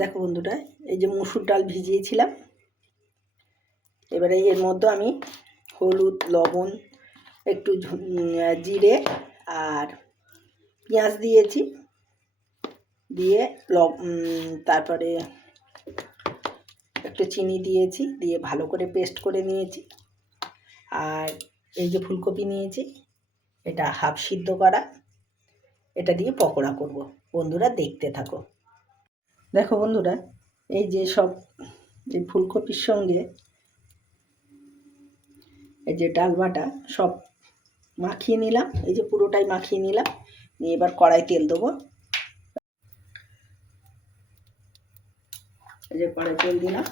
দেখো বন্ধুরা, এই যে মুসুর ডাল ভিজিয়েছিলাম। এবারে এর মধ্যে আমি হলুদ, লবণ, একটু জিরে আর পেঁয়াজ দিয়েছি। দিয়ে লব তারপরে একটু চিনি দিয়েছি, দিয়ে ভালো করে পেস্ট করে নিয়েছি। আর এই যে ফুলকপি নিয়েছি, এটা হাফ সিদ্ধ করা। এটা দিয়ে পকোড়া করব। বন্ধুরা দেখতে থাকো। দেখো বন্ধুরা, এই যে সব এই ফুলকপির সঙ্গে এই যে ডালবাটা সব মাখিয়ে নিলাম, এই যে পুরোটাই মাখিয়ে নিলাম, নিয়ে এবার কড়াই তেল দেবো। এই যে কড়াই তেল দিলাম।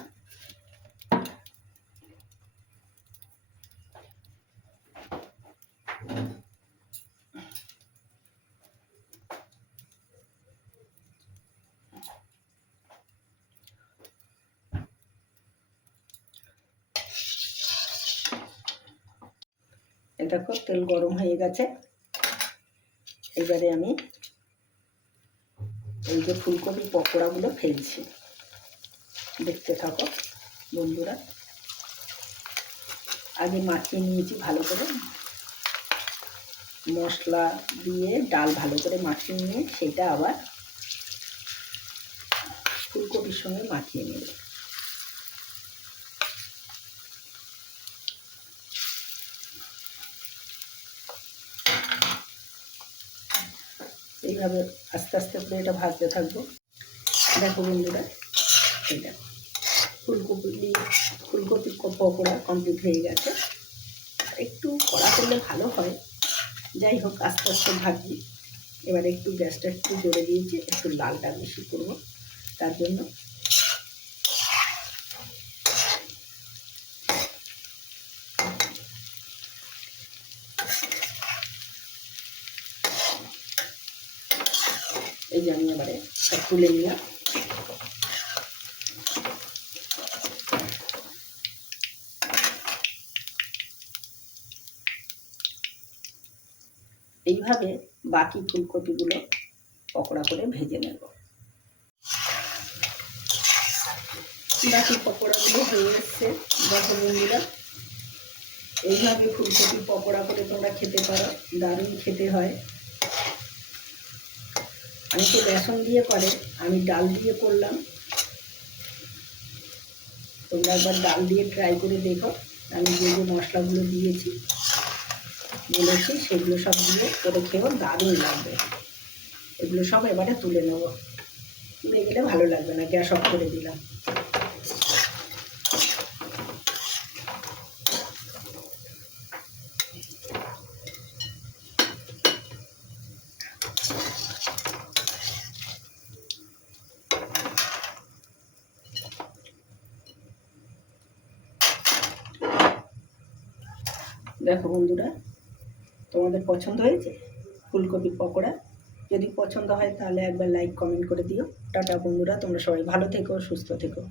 দেখো, তেল গরম হয়ে গেছে। এবারে আমি এই যে ফুলকপি পকোড়াগুলো ফেলছি। দেখতে থাকো, বন্ধুরা। আগে মাখিয়ে নিয়েছি ভালো করে। মশলা দিয়ে ডাল ভালো করে মাখিয়ে নিয়ে সেটা আবার ফুলকপির সঙ্গে মাখিয়ে নেবে। এইভাবে আস্তে আস্তে করে এটা ভাজতে থাকব। দেখো বন্ধুরা এটা ফুলকপি ফুলকপি পকোড়া কমপ্লিট হয়ে গেছে। একটু কড়া করলে ভালো হয়। যাই হোক, আস্তে আস্তে ভাজি। এবার একটু গ্যাসটা একটু জোরে দিয়েছি, একটু লালটা বেশি করব। তার জন্য এই যে আমি এবারে সব তুলে নিলাম। এইভাবে বাকি ফুলকপিগুলো পকোড়া করে ভেজে নেব। বাকি পকোড়াগুলো হয়ে এসছে দেখো বন্ধুরা। এইভাবে ফুলকপি পকোড়া করে তোমরা খেতে পারো, দারুণ খেতে হয়। অনেকে বেসন দিয়ে করে, আমি ডাল দিয়ে করলাম। তোমরা একবার ডাল দিয়ে ট্রাই করে দেখো। আমি যে যে মশলাগুলো দিয়েছি, বলেছি, সেগুলো সব দিয়ে করে খেয়েও দারুণ লাগবে। এগুলো সব এবারে তুলে নেব। তুলে গেলে ভালো লাগবে না, গ্যাস অফ করে দিলাম। দেখো বন্ধুরা, তোমাদের পছন্দ হয়েছে? ফুলকপি পকোড়া? যদি পছন্দ হয় তাহলে একবার লাইক কমেন্ট করে দিও। টাটা বন্ধুরা, তোমরা সবাই ভালো থেকো, সুস্থ থেকো।